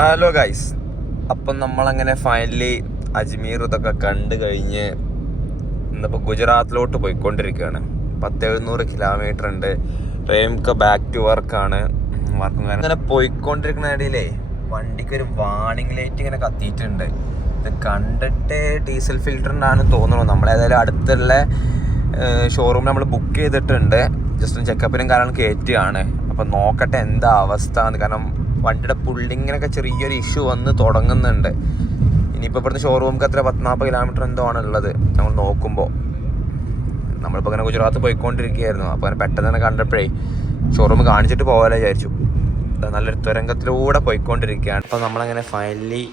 Hello guys, അപ്പം നമ്മളങ്ങനെ finally Ajmer ഇതൊക്കെ കണ്ടു കഴിഞ്ഞ് ഇന്നിപ്പോൾ ഗുജറാത്തിലോട്ട് പോയിക്കൊണ്ടിരിക്കുകയാണ്. 1700 കിലോമീറ്റർ ഉണ്ട്. റേംക ബാക്ക് ടു വർക്കാണ്. വർക്കും ഇങ്ങനെ പോയിക്കൊണ്ടിരിക്കുന്ന ഇടയിലേ വണ്ടിക്ക് ഒരു വാർണിംഗ് ലൈറ്റ് ഇങ്ങനെ കത്തിയിട്ടുണ്ട്. ഇത് കണ്ടിട്ട് ഡീസൽ ഫിൽറ്ററിനാണ് തോന്നുന്നു. നമ്മളേതായാലും അടുത്തുള്ള ഷോറൂമിൽ നമ്മൾ ബുക്ക് ചെയ്തിട്ടുണ്ട്. ജസ്റ്റ് ചെക്കപ്പിനും കാരണം കയറ്റുകയാണ്. അപ്പം നോക്കട്ടെ എന്താ അവസ്ഥ എന്ന്. കാരണം വണ്ടിയുടെ പുള്ളിങ്ങിനൊക്കെ ചെറിയൊരു ഇഷ്യൂ വന്ന് തുടങ്ങുന്നുണ്ട്. ഇനിയിപ്പോൾ ഇവിടുന്ന് ഷോറൂമിക്ക് അത്ര 40 കിലോമീറ്റർ എന്തോ ആണ് ഉള്ളത്. നമ്മൾ നോക്കുമ്പോൾ നമ്മളിപ്പോൾ ഇങ്ങനെ ഗുജറാത്ത് പോയിക്കൊണ്ടിരിക്കുകയായിരുന്നു. അപ്പോൾ അങ്ങനെ പെട്ടെന്ന് തന്നെ കണ്ടപ്പോഴേ ഷോറൂം കാണിച്ചിട്ട് പോകാമല്ലോ വിചാരിച്ചു. നല്ലൊരു തുരങ്കത്തിലൂടെ പോയിക്കൊണ്ടിരിക്കുകയാണ്. അപ്പോൾ നമ്മളങ്ങനെ ഫൈനലി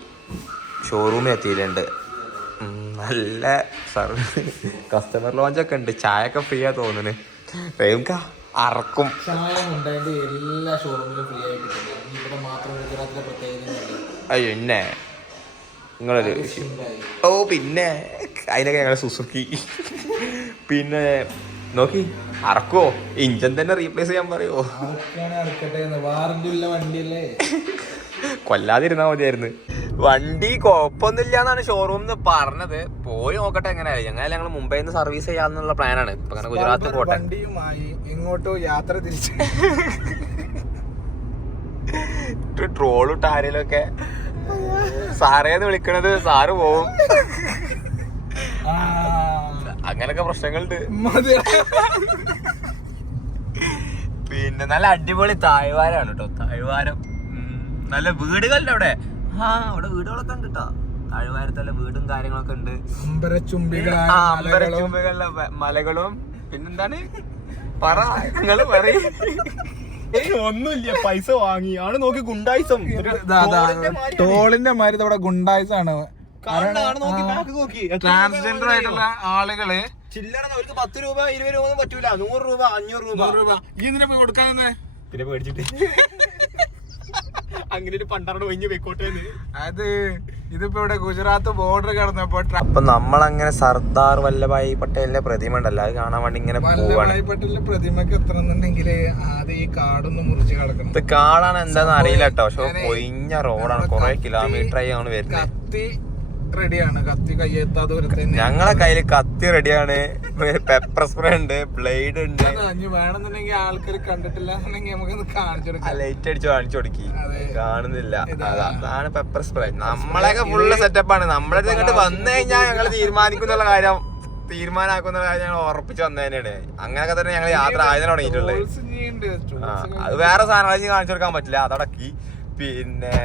ഷോറൂമിൽ എത്തിയിട്ടുണ്ട്. നല്ല കസ്റ്റമർ ലോഞ്ചൊക്കെ ഉണ്ട്. ചായയൊക്കെ ഫ്രീ ആ തോന്നുന്നു. റേംക അറക്കും. എല്ലാ ഷോറൂമിലും ഫ്രീ ആയിട്ട് ഇവിടെ മാത്രം ഗുജറാത്തിലെ പ്രത്യേകത. അയ്യോ എന്നെ നിങ്ങളൊരു വിഷയം. ഓ പിന്നെ അതിനൊക്കെ ഞങ്ങൾ സുസുക്കി. പിന്നെ നോക്കി അറക്കുവോ? ഇഞ്ചൻ തന്നെ റീപ്ലേസ് ചെയ്യാൻ പറയുമോ? വാറന്റി ഉള്ള വണ്ടിയല്ലേ, കൊല്ലാതിരുന്നാ മതിയായിരുന്നു. വണ്ടി കുഴപ്പമൊന്നുമില്ല എന്നാണ് ഷോറൂമിൽ പറഞ്ഞത്. പോയി നോക്കട്ടെ എങ്ങനെയായാലും. ഞങ്ങൾ മുംബൈയിൽ നിന്ന് സർവീസ് ചെയ്യാന്നുള്ള പ്ലാനാണ്. ഇപ്പൊ അങ്ങനെ ഗുജറാത്ത് പോട്ടെ. വണ്ടിയുമായി ഇങ്ങോട്ടോ യാത്ര തിരിച്ചു ട്രോളിട്ട് ആരെങ്കിലൊക്കെ സാറേന്ന് വിളിക്കണത് സാറ് പോവും. അങ്ങനൊക്കെ പ്രശ്നങ്ങളുണ്ട്. പിന്നെ നല്ല അടിപൊളി താഴ്വാരാണ് കേട്ടോ. താഴ്വാരം നല്ല വീടുകളുണ്ട് അവിടെ. അവിടെ വീടുകളൊക്കെ ഉണ്ട് കേട്ടോ. താഴ്വാരത്തല്ല വീടും കാര്യങ്ങളൊക്കെ ഉണ്ട്. അമ്പരച്ചുംബികളുടെ മലകളും. പിന്നെന്താണ് പറ, നിങ്ങള് പറയും. ഒന്നുമില്ല, പൈസ വാങ്ങി ആണ് നോക്കി ഗുണ്ടായിസം. ടോളിന്റെ മാതിരി അവിടെ ഗുണ്ടായിസാണ്. ട്രാൻസ്ജെൻഡർ ആയിട്ടുള്ള ആളുകള് ചില്ലറ അവർക്ക് 10 രൂപ 20 രൂപ ഒന്നും പറ്റൂല. 100 രൂപ 500 രൂപ ഈ ഇതിനെ പോയി കൊടുക്കാൻ തന്നെ. പിന്നെ പേടിച്ചിട്ട് അങ്ങനെ ഒരു പണ്ടാറോട് ഒഴിഞ്ഞ് പോയിക്കോട്ടെ. അത് ഇതിപ്പോ ഇവിടെ ഗുജറാത്ത് ബോർഡർ കടന്നപ്പോ അപ്പൊ നമ്മളങ്ങനെ സർദാർ വല്ലഭായ് പട്ടേലിന്റെ പ്രതിമ ഉണ്ടല്ലോ, അത് കാണാൻ വേണ്ടി ഇങ്ങനെ വല്ലഭായ് പട്ടേലിന്റെ പ്രതിമക്ക് എത്തണമെന്നുണ്ടെങ്കിൽ ആദ്യം ഈ കാടൊന്ന് മുറിച്ച് കിടക്കണം. ഇത് കാടാണ് എന്താന്ന് അറിയില്ല കേട്ടോ. പക്ഷെ ഒഴിഞ്ഞ റോഡാണ്. കുറെ കിലോമീറ്റർ ആയി ആണ് വരുന്നത്. കത്തി റെഡിയാണ്, കത്തി കയ്യെത്താതെ ഞങ്ങളെ കയ്യില് കത്തി റെഡിയാണ്. പെപ്പർ സ്പ്രേ ഉണ്ട്, ബ്ലേഡ് ഉണ്ട്. വേണമെന്നുണ്ടെങ്കിൽ ആൾക്കാർ കണ്ടിട്ടില്ല എന്നുണ്ടെങ്കിൽ നമുക്കൊന്ന് കാണിച്ചു കൊടുക്കാം. ലൈറ്റ് അടിച്ച് കാണിച്ചു കൊടുക്കി. കാണുന്നില്ല. അതാണ് പെപ്പർ സ്പ്രേ. നമ്മളൊക്കെ ഫുള്ള് സെറ്റപ്പാണ്. നമ്മളെ ഇങ്ങോട്ട് വന്നു കഴിഞ്ഞാൽ ഞങ്ങൾ തീരുമാനിക്കുന്നുള്ള കാര്യം ഞങ്ങൾ ഉറപ്പിച്ച് വന്നതന്നെയാണ്. അങ്ങനെയൊക്കെ തന്നെ ഞങ്ങൾ യാത്ര ആയതിനെ തുടങ്ങിയിട്ടുള്ളത്. അത് വേറെ സാധനങ്ങൾ കാണിച്ചു കൊടുക്കാൻ പറ്റില്ല, അതടക്കി. പിന്നെ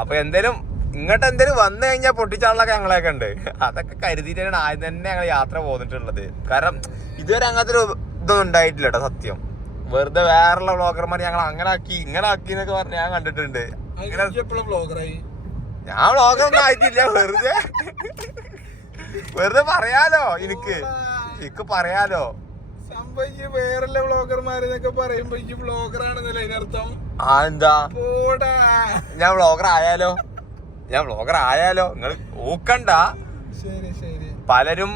അപ്പൊ എന്തേലും ഇങ്ങോട്ട് എന്തേലും വന്നു കഴിഞ്ഞാൽ പൊട്ടിച്ചാളൊക്കെ ഞങ്ങളെയൊക്കെ ഉണ്ട്. അതൊക്കെ കരുതിയിട്ടാണ് ആദ്യം തന്നെ ഞങ്ങൾ യാത്ര പോന്നിട്ടുള്ളത്. കാരണം ഇതുവരെ അങ്ങനത്തെ ഒരു ഇതൊന്നും ഉണ്ടായിട്ടില്ല കേട്ടോ. സത്യം വെറുതെ വേറെയുള്ള വ്ളോഗർമാർ ഞങ്ങൾ അങ്ങനെ ആക്കി ഇങ്ങനെ ആക്കി എന്നൊക്കെ പറഞ്ഞ് ഞാൻ കണ്ടിട്ടുണ്ട്. ഞാൻ വ്ളോഗറൊന്നും ആയിട്ടില്ല. വെറുതെ പറയാലോ. എനിക്ക് പറയാലോ. വേറെ വ്ളോഗർമാരെന്നൊക്കെ പറയുമ്പോ ഈ വ്ളോഗറാണെന്നല്ലേ അതിനർത്ഥം? എന്താ ഞാൻ വ്ളോഗർ ആയാലോ നിങ്ങൾ ഊക്കണ്ട. പലരും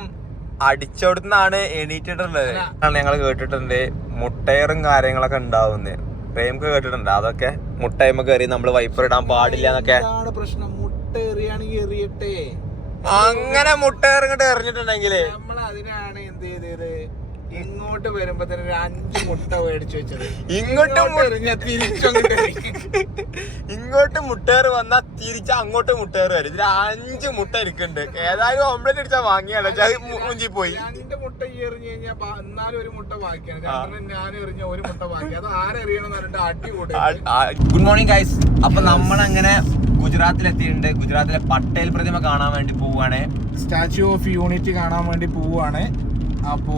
അടിച്ചോടുന്നാണ് എണീറ്റിട്ടുള്ളത്. ഞങ്ങൾ കേട്ടിട്ടുണ്ട് മുട്ടയറും കാര്യങ്ങളൊക്കെ ഉണ്ടാവുന്നത്. പ്രേമക്ക് കേട്ടിട്ടുണ്ട് അതൊക്കെ. മുട്ടയമ്മ കയറി നമ്മള് വൈപ്പർ ഇടാൻ പാടില്ല എന്നൊക്കെ പ്രശ്നം. മുട്ട എറിയാണെങ്കിൽ എറിയട്ടെ. അങ്ങനെ മുട്ടയർ ഇങ്ങോട്ട് എറിഞ്ഞിട്ടുണ്ടെങ്കില് നമ്മൾ അതിനാണ് എന്ത് ചെയ്തത്, ഇങ്ങോട്ട് വരുമ്പോ തന്നെ ഒരു 5 മുട്ട മേടിച്ചു വെച്ചത്. ഇങ്ങോട്ട് മുട്ടേറ് വന്നാ തിരിച്ച് അങ്ങോട്ട് മുട്ടേറ് വരും. ഇതിൽ 5 മുട്ട ഇരിക്കുന്നുണ്ട്. ഏതായാലും ഓംലെറ്റ് അടിച്ചാൽ വാങ്ങിയാലോ. മുഞ്ചി പോയി 2 മുട്ട എറിഞ്ഞു കഴിഞ്ഞാൽ എന്നാലും ഒരു മുട്ട ബാക്കിയാണ്. കാരണം ഞാൻ എറിഞ്ഞ ഒരു മുട്ട ബാക്കി. അത് ആരെറിയണം പറഞ്ഞിട്ട് അടി കൂടെ. Good morning guys. അപ്പൊ നമ്മളങ്ങനെ ഗുജറാത്തിലെത്തിയിട്ടുണ്ട്. ഗുജറാത്തിലെ പട്ടേൽ പ്രതിമ കാണാൻ വേണ്ടി പോവുകയാണ്. സ്റ്റാച്യു ഓഫ് യൂണിറ്റി കാണാൻ വേണ്ടി പോവുകയാണ്. അപ്പോ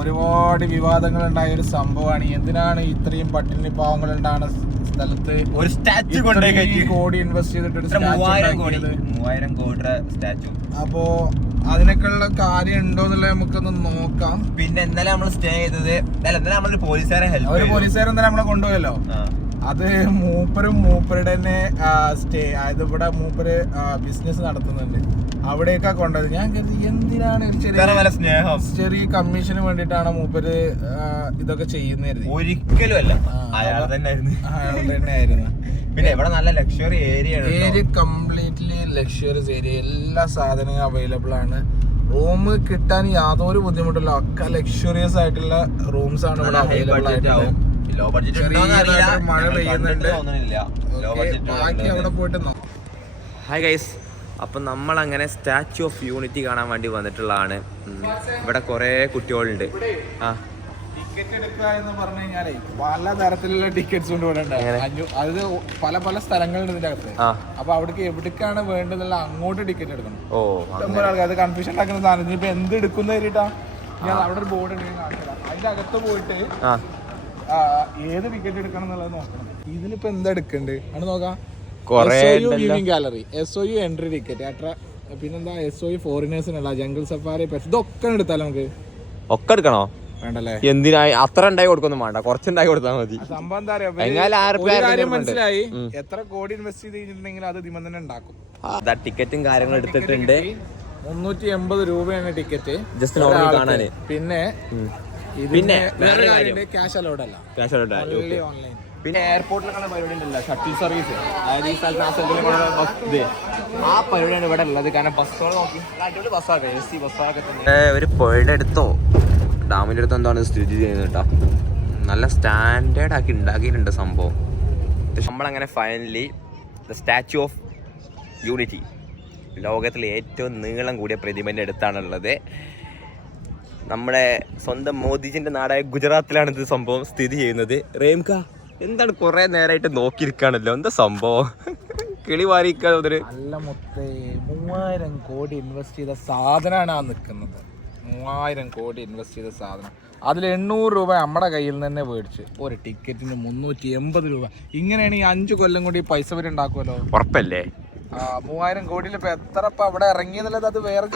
ഒരുപാട് വിവാദങ്ങൾ ഉണ്ടായ ഒരു സംഭവമാണ്. എന്തിനാണ് ഇത്രയും പട്ടിണി പാവങ്ങൾ ഉണ്ടാകുന്ന സ്ഥലത്ത് ഒരു സ്റ്റാച്യു കോടി ഇൻവെസ്റ്റ് ചെയ്തിട്ട് 3000 കോടിയുടെ സ്റ്റാച്യു. അപ്പോ അതിനൊക്കെയുള്ള കാര്യം ഉണ്ടോ എന്നുള്ളത് നമുക്കൊന്ന് നോക്കാം. പിന്നെ ഇന്നലെ നമ്മൾ സ്റ്റേ ചെയ്തത് നമ്മളൊരു പോലീസുകാരൻ തന്നെ നമ്മളെ കൊണ്ടുപോയല്ലോ. അത് മൂപ്പരുടെ തന്നെ സ്റ്റേ ആയത്. ഇവിടെ മൂപ്പര് ബിസിനസ് നടത്തുന്നുണ്ട്. അവിടേക്കാ കൊണ്ടത്. ഞാൻ കരുതി എന്തിനാണ് ചെറിയ കമ്മീഷന് വേണ്ടിട്ടാണ് മൂപ്പര് ഇതൊക്കെ ചെയ്യുന്നത്. ഒരിക്കലും അല്ല, അയാൾ തന്നെ ആയിരുന്നു. പിന്നെ ഇവിടെ നല്ല luxury area completely luxurious area, എല്ലാ സാധനങ്ങളും അവൈലബിൾ ആണ്. റൂം കിട്ടാൻ യാതൊരു ബുദ്ധിമുട്ടില്ല, ഒക്കെ ലക്ഷറിയസ് ആയിട്ടുള്ള റൂംസ് ആണ് ഇവിടെ അവൈലബിൾ ആയിട്ടുള്ളത്. മഴ പെയ്യുന്നുണ്ട്. ബാക്കി അവിടെ പോയിട്ട് ഹായ് ഗൈസ്, അപ്പം നമ്മളങ്ങനെ സ്റ്റാച്യു ഓഫ് യൂണിറ്റി കാണാൻ വേണ്ടി വന്നിട്ടുള്ളതാണ്. ഇവിടെ കുറേ കുട്ടികളുണ്ട്. ടിക്കറ്റ് എടുക്കുക എന്ന് പറഞ്ഞു കഴിഞ്ഞാലേ പല തരത്തിലുള്ള ടിക്കറ്റ്സ് കൊണ്ട് ഇവിടെ ഉണ്ട്. അത് പല പല സ്ഥലങ്ങളുണ്ട് ഇതിന്റെ അകത്ത്. അപ്പൊ അവിടേക്ക് എവിടേക്കാണ് വേണ്ടതെന്നുള്ള അങ്ങോട്ട് ടിക്കറ്റ് എടുക്കണം. അത് കൺഫ്യൂഷൻ ഉണ്ടാക്കുന്ന സാധനം. ഇപ്പൊ എന്ത് എടുക്കുന്ന കയറിയിട്ടാ ഞാൻ അവിടെ ഒരു ബോർഡ് ഉണ്ടെങ്കിൽ അതിന്റെ അകത്ത് പോയിട്ട് ഏത് ടിക്കറ്റ് എടുക്കണം എന്നുള്ളത് നോക്കണം. ഇതിലിപ്പോ എന്താ എടുക്കണ്ട് ആണ് നോക്കാം. ഗാലറി, SOU എൻട്രി ടിക്കറ്റ്, പിന്നെന്താ SOU ഫോറിനേഴ്സിനുള്ള ജംഗിൾ സഫാരി, ഇതൊക്കെ എടുത്താലോ നമുക്ക്. ഒക്കെ എടുക്കണോ? വേണ്ടല്ലേ? എന്തിനായി അത്ര ഉണ്ടായി കൊടുക്കൊന്നും വേണ്ട, കുറച്ചുണ്ടായി കൊടുത്താൽ മതി. സംഭവം എന്താ പറയാ, മനസ്സിലായി. എത്ര കോടി ഇൻവെസ്റ്റ് ചെയ്തിട്ടുണ്ടെങ്കിൽ അത് ഇതിമ തന്നെ ഉണ്ടാക്കും. ടിക്കറ്റും കാര്യങ്ങളും എടുത്തിട്ടുണ്ട്. 380 രൂപയാണ് ടിക്കറ്റ് ജസ്റ്റ് കാണാന്. പിന്നെ വേറെ കാര്യമുണ്ട്, ക്യാഷ് അലൗഡ് അല്ല, ഓൺലൈൻ. പിന്നെ എയർപോർട്ടിലൊക്കെ പരിപാടി ഉണ്ടല്ലോ, ഷട്ടിൽ സർവീസ്. അതായത് ഈ സ്ഥലത്ത് ആ പരിപാടിയാണ് ഇവിടെ ഉള്ളത്. കാരണം ബസ്സുകൾ നോക്കി അടിപൊളി ബസ്സാണ്, AC ബസ്സൊക്കെ തന്നെ. ഒരു പുഴയുടെ അടുത്തോ ഡാമിൻ്റെ അടുത്തോ എന്താണ് സ്ഥിതി ചെയ്യുന്നത് കേട്ടോ. നല്ല സ്റ്റാൻഡേർഡ് ആക്കി ഉണ്ടാക്കിയിട്ടുണ്ട് സംഭവം. നമ്മളങ്ങനെ finally the statue of unity, ലോകത്തിലെ ഏറ്റവും നീളം കൂടിയ പ്രതിമേൻ്റെ അടുത്താണുള്ളത്. നമ്മുടെ സ്വന്തം മോദിജിൻ്റെ നാടായ ഗുജറാത്തിലാണ് ഇത് സംഭവം സ്ഥിതി ചെയ്യുന്നത്. റേംക എന്താണ് കുറേ നേരമായിട്ട് നോക്കിയിരിക്കുകയാണല്ലോ, എന്താ സംഭവം? കിളി വാരിക്കാൻ നല്ല മൊത്തേ 3000 കോടി ഇൻവെസ്റ്റ് ചെയ്ത സാധനമാണ് ആ നിൽക്കുന്നത്. 3000 കോടി ഇൻവെസ്റ്റ് ചെയ്ത സാധനം. അതിൽ 800 രൂപ നമ്മുടെ കയ്യിൽ നിന്ന് തന്നെ മേടിച്ച് ഒരു ടിക്കറ്റിന് 380 രൂപ. ഇങ്ങനെയാണെങ്കിൽ 5 കൊല്ലം കൂടി പൈസ വരെ ഉണ്ടാക്കുമല്ലോ. ഉറപ്പല്ലേ? 3000 കോടിയിൽ ഇപ്പൊ എത്ര ഇപ്പൊ അവിടെ ഇറങ്ങിയെന്നുള്ളത് അത് വേറെ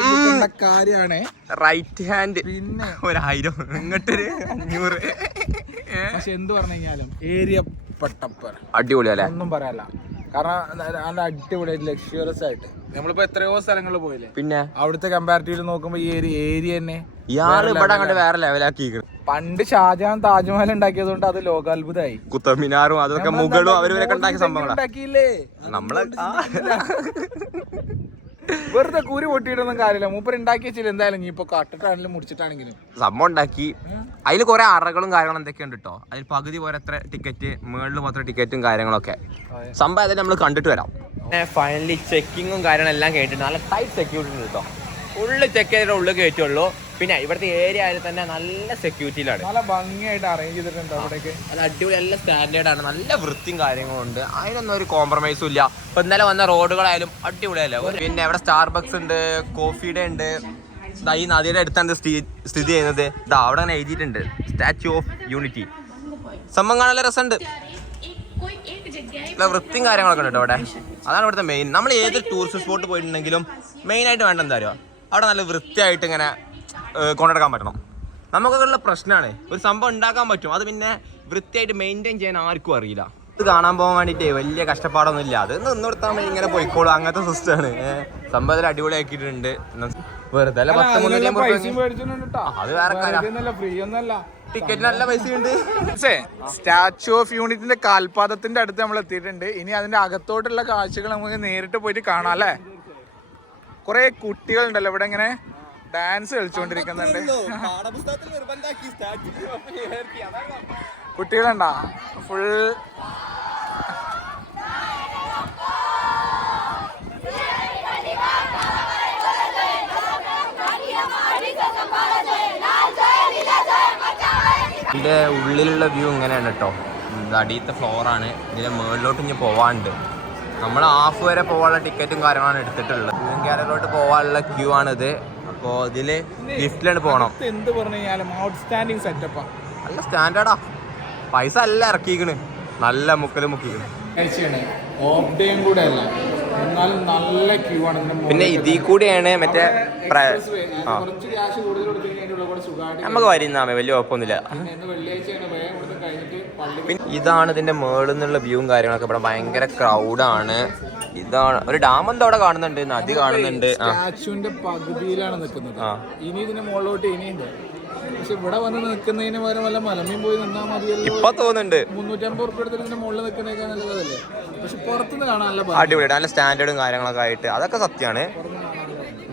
കാര്യമാണ്. റൈറ്റ് ഹാൻഡ് പിന്നെ 1000 ഇങ്ങോട്ടൊരു 500. പക്ഷെ എന്ത് പറഞ്ഞു കഴിഞ്ഞാലും ഏരിയ പെട്ടപ്പ അടിപൊളിയല്ലേ, ഒന്നും പറയാല്ല. കാരണം നല്ല അടിപൊളിയായിട്ട് ലക്ഷറിയസ് ആയിട്ട് നമ്മളിപ്പോ എത്രയോ സ്ഥലങ്ങളിൽ പോയില്ലേ, പിന്നെ അവിടുത്തെ കമ്പാരിറ്റീവ് നോക്കുമ്പോ ഈ ഏരിയ തന്നെ ഇയാള് ഇവിടെ അങ്ങോട്ട് വേറെ ലെവലാക്കി. പണ്ട് ഷാജഹാൻ താജ്മഹൽ ഉണ്ടാക്കിയത് കൊണ്ട് അത് ലോകാത്ഭുതമായി. കുത്തമിനാറും അതൊക്കെ മുഗളും അവരൊക്കെ ഉണ്ടാക്കിയ സംഭവങ്ങളാക്കിയില്ലേ. നമ്മള് വെറുതെ കൂരി പൊട്ടിയിട്ടൊന്നും കാര്യമില്ല, മൂപ്പർ ഉണ്ടാക്കി വെച്ചില്ല. എന്തായാലും നീ ഇപ്പൊ കട്ടിട്ടാണെങ്കിലും മുടിച്ചിട്ടാണെങ്കിലും സംഭവം ഉണ്ടാക്കി. അതിൽ കുറെ അറകളും കാര്യങ്ങളും എന്തൊക്കെയുണ്ട് കേട്ടോ. അതിൽ പകുതി പോലെ എത്ര ടിക്കറ്റ്, മുകളിൽ മാത്രം ടിക്കറ്റും കാര്യങ്ങളൊക്കെ സംഭവം അതിൽ നമ്മൾ കണ്ടിട്ട് വരാം. ഫൈനലി ചെക്കിങ്ങും കാര്യങ്ങളും എല്ലാം കേട്ടിട്ട് നല്ല ടൈറ്റ് സെക്യൂരിറ്റി ഉണ്ട് കേട്ടോ. ഉള്ളിൽ ചെക്ക് ചെയ്തിട്ട് ഉള്ളിൽ കയറ്റുള്ളൂ. പിന്നെ ഇവിടുത്തെ ഏരിയ ആയാലും തന്നെ നല്ല സെക്യൂരിറ്റിയിലാണ്, നല്ല ഭംഗിയായിട്ട് അറേഞ്ച് ചെയ്തിട്ടുണ്ട്. അവിടേക്ക് നല്ല അടിപൊളി, നല്ല സ്റ്റാൻഡേർഡ് ആണ്, നല്ല വൃത്തിയും കാര്യങ്ങളും ഉണ്ട്. അതിനൊന്നും ഒരു കോംപ്രമൈസും ഇല്ല. ഇപ്പൊ ഇന്നലെ വന്ന റോഡുകളായാലും അടിപൊളിയല്ലേ. പിന്നെ ഇവിടെ സ്റ്റാർബക്സ് ഉണ്ട്, കോഫിയുടെ ഉണ്ട്. ഈ നദിയുടെ അടുത്താണ് സ്ഥിതി ചെയ്യുന്നത്. ഇതാ അവിടെ അങ്ങനെ എഴുതിയിട്ടുണ്ട് സ്റ്റാച്യു ഓഫ് യൂണിറ്റി. സംഭവം കാണാൻ നല്ല രസമുണ്ട്, നല്ല വൃത്തിയും കാര്യങ്ങളൊക്കെ ഉണ്ട് അവിടെ. അതാണ് ഇവിടുത്തെ മെയിൻ. നമ്മൾ ഏത് ടൂറിസ്റ്റ് സ്പോട്ട് പോയിട്ടുണ്ടെങ്കിലും മെയിനായിട്ട് വേണ്ട എന്താ പറയുക, അവിടെ നല്ല വൃത്തിയായിട്ട് ഇങ്ങനെ കൊണ്ടുനടക്കാൻ പറ്റണം. നമുക്കൊക്കെ ഉള്ള പ്രശ്നമാണ്, ഒരു സംഭവം ഉണ്ടാക്കാൻ പറ്റും, അത് പിന്നെ വൃത്തിയായിട്ട് മെയിൻറ്റെയിൻ ചെയ്യാൻ ആർക്കും അറിയില്ല. ഇത് കാണാൻ പോകാൻ വേണ്ടിയിട്ട് വലിയ കഷ്ടപ്പാടൊന്നും ഇല്ല. അത് നിന്നെടുത്താൽ മതി, ഇങ്ങനെ പോയിക്കോളും, അങ്ങനത്തെ സിസ്റ്റമാണ്. സംഭവത്തിൽ അടിപൊളിയാക്കിയിട്ടുണ്ട്. വെറുതെ അത് വേറെ ടിക്കറ്റ് നല്ല പൈസയുണ്ട്. സ്റ്റാച്യു ഓഫ് യൂണിറ്റിന്റെ കാൽപാദത്തിന്റെ അടുത്ത് നമ്മൾ എത്തിയിട്ടുണ്ട്. ഇനി അതിന്റെ അകത്തോട്ടുള്ള കാഴ്ചകൾ നമുക്ക് നേരിട്ട് പോയിട്ട് കാണാം അല്ലേ. കുറെ കുട്ടികളുണ്ടല്ലോ ഇവിടെ ഇങ്ങനെ ഡാൻസ് കളിച്ചുകൊണ്ടിരിക്കുന്നുണ്ട്. കുട്ടികളുണ്ടാ ഫുൾ ഇതിന്റെ ഉള്ളിലുള്ള വ്യൂ ഇങ്ങനെയാണ് കേട്ടോ. അടിയത്തെ ഫ്ലോറാണ്. ഇതിന്റെ മുകളിലോട്ട് ഇനി പോവാണ്ട്. നമ്മൾ ഹാഫ് വരെ പോകാനുള്ള ടിക്കറ്റും കാര്യങ്ങളാണ് എടുത്തിട്ടുള്ളത്. ഗാലറിയിലോട്ട് പോകാനുള്ള ക്യൂ ആണിത്. അപ്പോൾ ഇതില് ലിഫ്റ്റിലാണ് പോകണം. എന്ത് പറഞ്ഞു കഴിഞ്ഞാലും ഔട്ട്സ്റ്റാൻഡിങ് സെറ്റപ്പാ, നല്ല സ്റ്റാൻഡേർഡാ. പൈസ എല്ലാം ഇറക്കിക്കണ്, നല്ല മുക്കിക്കണ്. നല്ല ക്യൂ ആണ്. പിന്നെ ഇതിൽ കൂടിയാണ് മറ്റേ നമുക്ക് വരുന്നാമേ വലിയ കുഴപ്പമൊന്നുമില്ല. ഇതാണ് ഇതിന്റെ മുകളിൽ നിന്നുള്ള വ്യൂവും കാര്യങ്ങളൊക്കെ. ഇവിടെ ഭയങ്കര ക്രൗഡാണ്. ഇതാണ് ഒരു ഡാം എന്തോ അവിടെ കാണുന്നുണ്ട്, നദി കാണുന്നുണ്ട്. സ്റ്റാച്യുവിന്റെ പകുതിയിലാണ് നിൽക്കുന്നത്. ഇനി ഇതിന്റെ മുകളിലോട്ട് ഇനിയുണ്ട്. പക്ഷെ ഇവിടെ വന്ന് നിൽക്കുന്നതിന് പകരം വല്ല മലമീൻ പോയി നിന്നാ മതിയല്ലോ. ഇപ്പൊ തോന്നുന്നുണ്ട് 350 ഉറുപ്പിക എടുത്തിട്ട് മുകളിൽ നിൽക്കുന്നേക്കാൾ നല്ലതല്ലേ. പക്ഷെ പുറത്തുനിന്ന് കാണാൻ നല്ല അടിപൊളിയായിട്ട് നല്ല സ്റ്റാൻഡേർഡും കാര്യങ്ങളൊക്കെ ആയിട്ട് അതൊക്കെ സത്യമാണ്.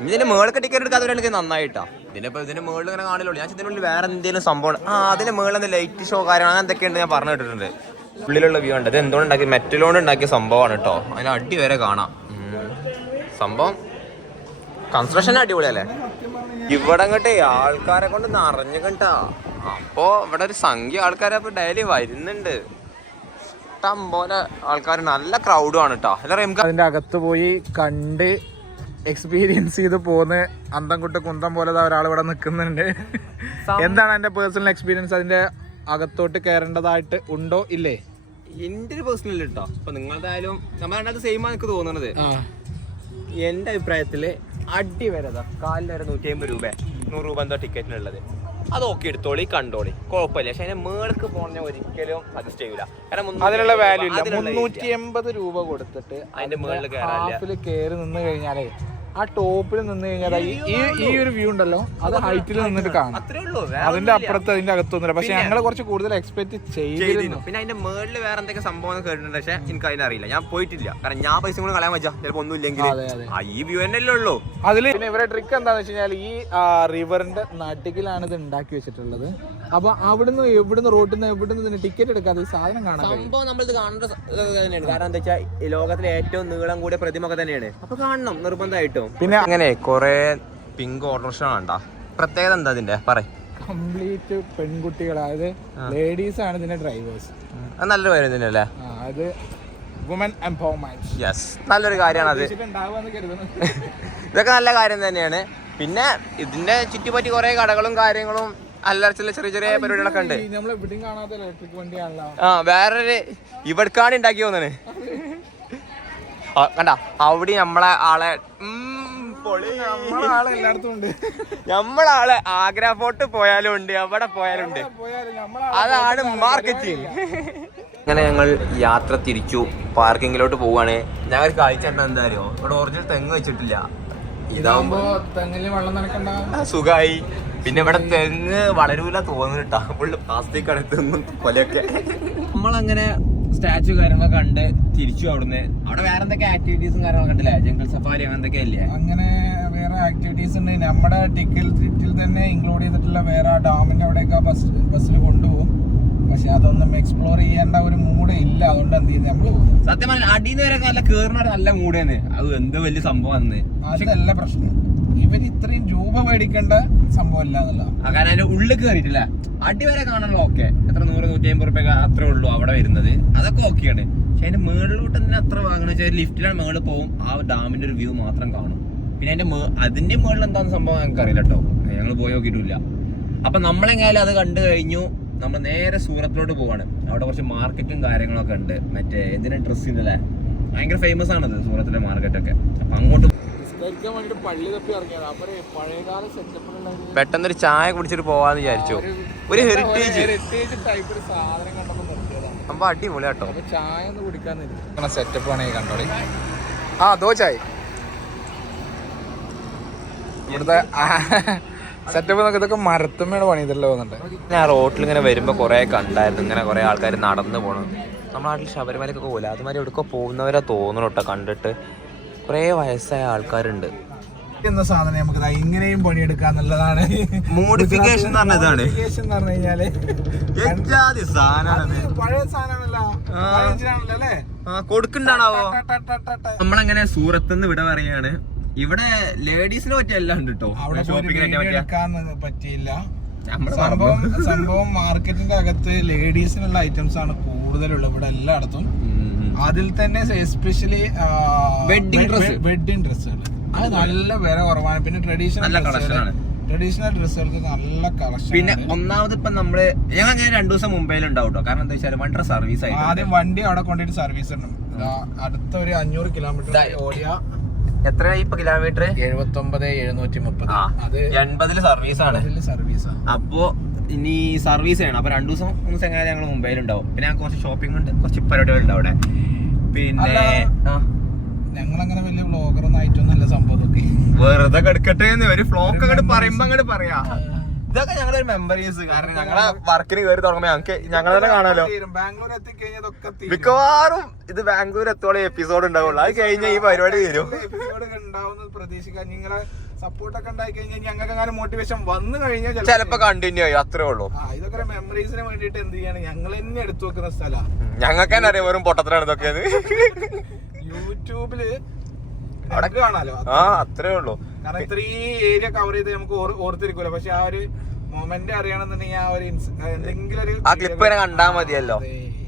ഇതിന്റെ മേളൊക്കെ ടിക്കറ്റ് എടുക്കാത്തവരാണെങ്കിൽ നന്നായിട്ടാ. ഇതിന്റെ മേളിൽ ഇങ്ങനെ കാണില്ലുള്ളൂ. ഞാൻ ഇതിനുള്ളിൽ വേറെ എന്തെങ്കിലും സംഭവം അതിന്റെ മേളിൽ ലൈറ്റ് ഷോ കാര്യങ്ങൾ അങ്ങനെ എന്തൊക്കെയുണ്ട് ഞാൻ പറഞ്ഞു കേട്ടിട്ടുണ്ട്. ഉള്ളിലുള്ള വ്യൂ ഉണ്ട്. ഇത് എന്തുകൊണ്ട് ഉണ്ടാക്കിയ മെറ്റലോണ്ട് ഉണ്ടാക്കിയ സംഭവമാണ് കേട്ടോ. അതിന് അടി വരെ കാണാം. സംഭവം കൺസ്ട്രക്ഷൻ അടിപൊളിയല്ലേ. ഇവിടെ അങ്ങോട്ടേ ആൾക്കാരെ കൊണ്ട് നിറഞ്ഞു കണ്ടാ. അപ്പോ ഇവിടെ ഒരു സംഖ്യ ആൾക്കാരെ അപ്പൊ ഡെയിലി വരുന്നുണ്ട്. ഇഷ്ടം പോലെ ആൾക്കാർ, നല്ല ക്രൗഡും ആണ് കേട്ടോ. അതിന്റെ അകത്ത് പോയി കണ്ട് എക്സ്പീരിയൻസ് ചെയ്ത് പോന്ന് അന്തം കുട്ട് കുന്തം പോലെ ഒരാൾ ഇവിടെ നിൽക്കുന്നുണ്ട്. എന്താണ് എന്റെ പേഴ്സണൽ എക്സ്പീരിയൻസ്? അതിന്റെ അകത്തോട്ട് കയറേണ്ടതായിട്ട് ഉണ്ടോ ഇല്ലേ? എന്റെ ഒരു പേഴ്സണൽ കേട്ടോ. ഇപ്പൊ നിങ്ങളതായാലും നമ്മളത് സെയിം ആണ് എനിക്ക് തോന്നുന്നത്. എന്റെ അഭിപ്രായത്തില് അടി വരതാ കാലിന് വരെ 150 രൂപ 100 രൂപ എന്താ ടിക്കറ്റിനുള്ളത്. അത് ഓക്കെ എടുത്തോളി കണ്ടോളി കുഴപ്പമില്ല. പക്ഷെ അതിന്റെ മേൾക്ക് പോകാൻ ഒരിക്കലും സജസ്റ്റ് ചെയ്യൂല. കാരണം അതിനുള്ള വാല്യൂ ഇല്ല. 380 രൂപ കൊടുത്തിട്ട് അതിന്റെ മേളിൽ കയറി നിന്ന് കഴിഞ്ഞാലേ ആ ടോപ്പിൽ നിന്ന് കഴിഞ്ഞാൽ ഈ ഒരു വ്യൂ ഉണ്ടല്ലോ, അത് ഹൈറ്റിൽ നിന്നിട്ട് കാണാം. അത്രേ ഉള്ളൂ. അതിന്റെ അപ്പുറത്ത് അതിന്റെ അകത്തൊന്നുമില്ല. പക്ഷെ ഞങ്ങൾ കുറച്ച് കൂടുതൽ എക്സ്പെക്ട് ചെയ്തിരുന്നു. പിന്നെ അതിന്റെ മേളിൽ വേറെ എന്തൊക്കെ സംഭവം കേട്ടിട്ടുണ്ട്. പക്ഷെ എനിക്ക് അതിനറിയില്ല, ഞാൻ പോയിട്ടില്ല. കാരണം ഞാൻ പൈസ കൂടെ കളയാൻ പറ്റാ ചിലപ്പോ ഒന്നും ഇല്ലെങ്കിൽ ഈ വ്യൂ തന്നെ ഉള്ളൂ. അതില് പിന്നെ ഇവരുടെ ട്രിക്ക് എന്താന്ന് വെച്ച് കഴിഞ്ഞാൽ ഈ റിവറിന്റെ നടുക്കിലാണ് ഇത് ഉണ്ടാക്കി വെച്ചിട്ടുള്ളത്. അപ്പൊ ഇവിടുന്ന് റോഡിൽ നിന്ന് എവിടുന്ന് ടിക്കറ്റ് എടുക്കാതെ സാധനം കാണാൻ സംഭവം നമ്മളിത് കാണേണ്ട തന്നെയാണ്. കാരണം എന്താ വെച്ചാൽ ലോകത്തിലെ ഏറ്റവും നീളം കൂടിയ പ്രതിമ ഒക്കെ തന്നെയാണ്. അപ്പൊ കാണണം നിർബന്ധമായിട്ടും. പിന്നെ അങ്ങനെ കൊറേ പിങ്ക് ഓട്ടോറിക്ഷ കണ്ടാ. പ്രത്യേകത എന്താ അതിന്റെ പറ? കംപ്ലീറ്റ് പെൺകുട്ടികൾ, അതായത് ലേഡീസ് ആണ് ഇതിന്റെ ഡ്രൈവേഴ്സ്. അത് നല്ലൊരു കാര്യം തന്നെയല്ലേ. അത് വുമൻ എംപവർമെന്റ്. യെസ്, നല്ലൊരു കാര്യമാണ് അത്. ഇതൊക്കെ നല്ല കാര്യം തന്നെയാണ്. പിന്നെ ഇതിന്റെ ചുറ്റിപ്പറ്റി കുറെ കടകളും കാര്യങ്ങളും അല്ലറച്ചില്ല ചെറിയ ചെറിയ പരിപാടികളൊക്കെ ഉണ്ട്. വേറൊരു ഇവിടക്കാണ് ഉണ്ടാക്കി തോന്നണ്. കണ്ട അവിടെ നമ്മളെ ആളെ നമ്മളാളെ ആഗ്ര ഫോർട്ട് പോയാലും ഉണ്ട്, എവിടെ പോയാലും ഉണ്ട്. അതാണ് മാർക്കറ്റിംഗ്. അങ്ങനെ ഞങ്ങൾ യാത്ര തിരിച്ചു പാർക്കിങ്ങിലോട്ട് പോവാണ്. ഞാൻ ഒരു കാഴ്ച എന്താ അറിയോ, ഇവിടെ ഒറിജിനൽ തെങ്ങ് വെച്ചിട്ടില്ല. ഇതാവുമ്പോ തെങ്ങില് വെള്ളം നനക്കണ്ട, സുഖായി. പിന്നെ ഇവിടെ തെങ്ങ് വളരൂല തോന്നുന്നുട്ടാ, ഫുള്ള് പ്ലാസ്റ്റിക് ആണ് തെങ്ങും കൊലയൊക്കെ. നമ്മളങ്ങനെ സ്റ്റാച്ചു കാര്യങ്ങളൊക്കെ കണ്ട് തിരിച്ചു അവിടുന്ന്. അവിടെ വേറെ എന്തൊക്കെ ആക്ടിവിറ്റീസും കാര്യങ്ങളൊക്കെ ഉണ്ടല്ലേ, ജംഗിൾ സഫാരി അങ്ങനത്തെ അല്ലേ? അങ്ങനെ വേറെ ആക്ടിവിറ്റീസ് ഉണ്ട്. നമ്മുടെ ടിക്കറ്റിൽ തന്നെ ഇൻക്ലൂഡ് ചെയ്തിട്ടുള്ള വേറെ ഡാമിന്റെ അവിടെയൊക്കെ ബസ്സിൽ കൊണ്ടുപോകും. പക്ഷെ അതൊന്നും എക്സ്പ്ലോർ ചെയ്യേണ്ട ഒരു മൂഡ് ഇല്ല. അതുകൊണ്ട് എന്ത് ചെയ്യുന്നത്, നമ്മള് പോകും. സത്യം പറഞ്ഞാൽ അടിയിൽ വരെ നല്ല കേറുന്ന നല്ല മൂടാണ്. അത് എന്ത് വലിയ സംഭവമാണ്. അതല്ല പ്രശ്നം, ഇവർ ഇത്രയും രൂപ മേടിക്കേണ്ട സംഭവം ഇല്ല എന്നല്ല. കാരണം അതിന്റെ ഉള്ളിൽ കയറിയിട്ടില്ല, അടി വരെ കാണാനുള്ള ഓക്കെ. എത്ര 100-150 രൂപ അത്രേ ഉള്ളൂ അവിടെ വരുന്നത്. അതൊക്കെ ഓക്കെയാണ്. പക്ഷെ അതിന്റെ മേളിലോട്ട് തന്നെ അത്ര വാങ്ങണം വെച്ചാൽ ലിഫ്റ്റിലാണ് മേളിൽ പോകും. ആ ഡാമിന്റെ ഒരു വ്യൂ മാത്രം കാണും. പിന്നെ അതിന്റെ മേളിൽ എന്താണെന്ന് സംഭവം ഞങ്ങൾക്ക് അറിയില്ല കേട്ടോ, ഞങ്ങൾ പോയി നോക്കിയിട്ടില്ല. അപ്പൊ നമ്മളെങ്ങായാലും അത് കണ്ടു കഴിഞ്ഞു. നമ്മൾ നേരെ സൂറത്തിലോട്ട് പോവാണ്. അവിടെ കുറച്ച് മാർക്കറ്റും കാര്യങ്ങളൊക്കെ ഉണ്ട്. മറ്റേ എന്തിനാ ഡ്രസ്സിന്റെ അല്ലേ, ഭയങ്കര ഫേമസ് ആണത് സൂറത്തിലെ മാർക്കറ്റൊക്കെ. അപ്പൊ അങ്ങോട്ട് പെട്ടെന്നൊരു ചായ കുടിച്ചിട്ട് പോവാന്ന് വിചാരിച്ചു. ഒരു ഹെറിറ്റേജ് അപ്പൊ അടിപൊളി കേട്ടോ. ചായ ഒന്ന് കുടിക്കാൻ സെറ്റപ്പ് ആണ് കണ്ടോളി. ദോ ചായ ഇവിടുത്തെ സെറ്റപ്പ് നോക്കി. ഇതൊക്കെ മരത്തുമ്മയുടെ പണി ഇതല്ലോ തോന്നുന്നുണ്ട്. ഞാൻ റോട്ടിൽ ഇങ്ങനെ വരുമ്പോ കുറെ കണ്ടായിരുന്നു, ഇങ്ങനെ കുറെ ആൾക്കാർ നടന്നു പോകണം. നമ്മുടെ നാട്ടിൽ ശബരിമലക്കൊക്കെ പോലെ അതുമാതിരി എവിടെയൊക്കെ പോകുന്നവരെ തോന്നണം കേട്ടോ കണ്ടിട്ട്. കുറെ വയസ്സായ ആൾക്കാരുണ്ട്. എന്ന സാധനം നമുക്ക് ഇങ്ങനെയും പണിയെടുക്കാന്നുള്ളതാണ് മോഡിഫിക്കേഷൻ എന്ന് പറഞ്ഞതാണ്. എന്ന് പറഞ്ഞു കഴിഞ്ഞാല് പഴയ സാധനമാണല്ലോ, അല്ലേ കൊടുക്കണ്ടാണാവോ. നമ്മളങ്ങനെ സൂറത്തുനിന്ന് ഇവിടെ പറയാണ്. ഇവിടെ ലേഡീസിനെ പറ്റിയ എല്ലാം ഉണ്ട് കേട്ടോ. അവിടെ പറ്റിയില്ല. സംഭവം മാർക്കറ്റിന്റെ അകത്ത് ലേഡീസിനുള്ള ഐറ്റംസ് ആണ് കൂടുതലുള്ളത് ഇവിടെ എല്ലായിടത്തും. അതിൽ തന്നെ എസ്പെഷ്യലി വെഡിങ് ഡ്രസ്സുകൾ അത് നല്ല വില കുറവാണ്. പിന്നെ ട്രഡീഷണൽ ഡ്രസ്സുകൾക്ക് നല്ല കളക്ഷൻ. പിന്നെ ഒന്നാമത് ഇപ്പൊ നമ്മള് ഞങ്ങൾ 2 ദിവസം മുംബൈയിലുണ്ടാവും കേട്ടോ. കാരണം എന്താ വെച്ചാൽ വണ്ടി സർവീസ് ആയി. ആദ്യം വണ്ടി അവിടെ കൊണ്ടിട്ട് സർവീസ് ഉണ്ട്. അടുത്ത ഒരു 500 കിലോമീറ്റർ ഓടിയ എത്ര ഇപ്പൊ കിലോമീറ്റർ 79,730. അത് 80 സർവീസാണ്. അപ്പോ ഇനി സർവീസ് ചെയ്യണം. അപ്പൊ 2 ദിവസം ഒന്ന് ചെങ്ങായി ഞങ്ങൾ മുംബൈയിലുണ്ടാവും. പിന്നെ ഞങ്ങൾക്ക് കുറച്ച് ഷോപ്പിംഗ് ഉണ്ട്, കുറച്ച് പരിപാടികളുണ്ട് അവിടെ. പിന്നെ ഞങ്ങളങ്ങനെ വലിയ വ്ളോഗർ ഒന്നും ആയിട്ടൊന്നല്ല സംഭവം. വെറുതെ കിടക്കട്ടെ ഒരു ഫ്ലോക്ക് അങ്ങോട്ട് പറയുമ്പോ അങ്ങോട്ട് പറയാ. ഇതൊക്കെ ഞങ്ങളൊരു മെമ്മറീസ്. കാരണം ഞങ്ങളെ വർക്കിന് കയറി തുടങ്ങുമ്പോ ഞങ്ങൾ തന്നെ കാണാലോ. ബാംഗ്ലൂർ എത്തിക്കഴിഞ്ഞതൊക്കെ മിക്കവാറും ഇത് ബാംഗ്ലൂർ എത്തോളം എപ്പിസോഡ് ഉണ്ടാവുള്ളൂ. അത് കഴിഞ്ഞ ഈ പരിപാടി തീരും. എപ്പിസോഡ് ഉണ്ടാവുന്നത് പ്രതീക്ഷിക്കാം. നിങ്ങളെ സപ്പോർട്ടൊക്കെ ഉണ്ടായി കഴിഞ്ഞാൽ ഞങ്ങൾക്ക് അങ്ങനെ മോട്ടിവേഷൻ വന്നു കഴിഞ്ഞാൽ ചിലപ്പോ കണ്ടിന്യൂ ചെയ്യും, അത്രേ ഉള്ളൂ. ഇതൊക്കെ മെമ്മറീസിന് വേണ്ടിട്ട് എന്ത് ചെയ്യാണ്, ഞങ്ങൾ തന്നെ എടുത്തു വെക്കുന്ന സ്ഥലമാണ്. ഞങ്ങൾക്ക് തന്നെ അറിയാം വെറും പൊട്ടത്തിലാണ് ഇതൊക്കെ. യൂട്യൂബില് അവിടെ കാണാലോ. അത്രേ ഉള്ളൂ. കാരണം ഇത്രയും ഏരിയ കവർ ചെയ്ത് നമുക്ക് ഓർത്തിരിക്കൂല. പക്ഷെ ആ ഒരു മൊമെന്റ് അറിയണമെന്നുണ്ടെങ്കിൽ ആ ഒരു എന്തെങ്കിലും ഒരു ആ ക്ലിപ്പ് തന്നെ കണ്ടാ മതിയല്ലോ.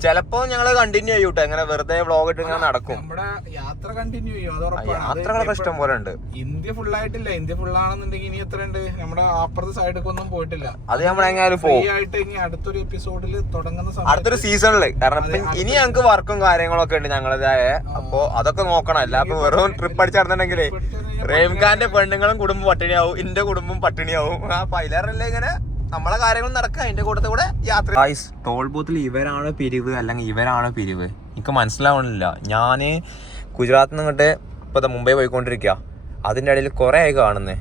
ചിലപ്പോ ഞങ്ങള് കണ്ടിന്യൂ ചെയ്യൂട്ടെ, ഇങ്ങനെ വെറുതെ വ്ളോഗ് ഇട്ട് ഇങ്ങനെ നടക്കും. നമ്മുടെ യാത്ര കണ്ടിന്യൂ ചെയ്യും, അത് ഉറപ്പാണ്. യാത്രകളൊക്കെ ഇഷ്ടം പോലെ ഉണ്ട്. ഇന്ത്യ ഫുള്ളായിട്ടില്ല. ഇന്ത്യ ഫുള്ളാണെന്നുണ്ടെങ്കിൽ ഇനി എത്ര ഉണ്ട്? നമ്മുടെ അപ്പുറത്തെ സൈഡിലേക്ക് ഒന്നും പോയിട്ടില്ല. അത് നമ്മളെങ്ങാനും പോകും ആയിട്ട് ഇനി അടുത്തൊരു എപ്പിസോഡിൽ തുടങ്ങുന്ന അടുത്തൊരു സീസണില്. കാരണം ഇനി ഞങ്ങൾക്ക് വർക്കും കാര്യങ്ങളൊക്കെ ഉണ്ട് ഞങ്ങളുടേതായ. അപ്പൊ അതൊക്കെ നോക്കണം. അല്ല അപ്പൊ വെറും ട്രിപ്പ് അടിച്ച് നടന്നിട്ടുണ്ടെങ്കിലേ റേംഖാന്റെ പെണ്ണുങ്ങളും കുടുംബം പട്ടിണിയാവും, എന്റെ കുടുംബം പട്ടിണിയാവും. ആ പൈലറല്ലേ ഇങ്ങനെ നമ്മളെ കാര്യങ്ങൾ നടക്കുക. അതിന്റെ കൂട്ടത്തിൽ കൂടെ യാത്ര. ടോൾ ബൂത്തിൽ ഇവരാണ് പിരിവ് അല്ലെങ്കിൽ ഇവരാണ് പിരിവ് എനിക്ക് മനസ്സിലാവണില്ല. ഞാന് ഗുജറാത്തിൽ നിന്ന് ഇങ്ങോട്ട് ഇപ്പൊ മുംബൈ പോയിക്കൊണ്ടിരിക്കുക. അതിന്റെ ഇടയിൽ കുറെ ആയി കാണുന്നേ.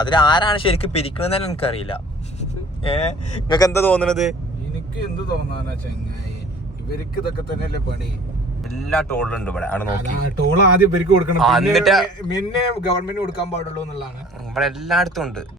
അതിലാരാണ് ശരിക്കും പിരിക്കണെന്ന് എനിക്കറിയില്ല. നിങ്ങൾക്ക് എന്താ തോന്നണത്? എനിക്ക് എന്ത് തോന്നാനാ ചങ്ങായി, ഇവർക്ക് ഇതൊക്കെ തന്നെയല്ലേ പണി. എല്ലാ ടോളും ഉണ്ട് ഇവിടെ. അവിടെ നോക്കി ടോൾ ആദ്യം ഇവർക്ക് കൊടുക്കണം, പിന്നെ ഗവൺമെന്റ് കൊടുക്കാൻ പാടുള്ളൂ എന്നുള്ളതാണ്. ഇവിടെ എല്ലായിടത്തും ഉണ്ട്.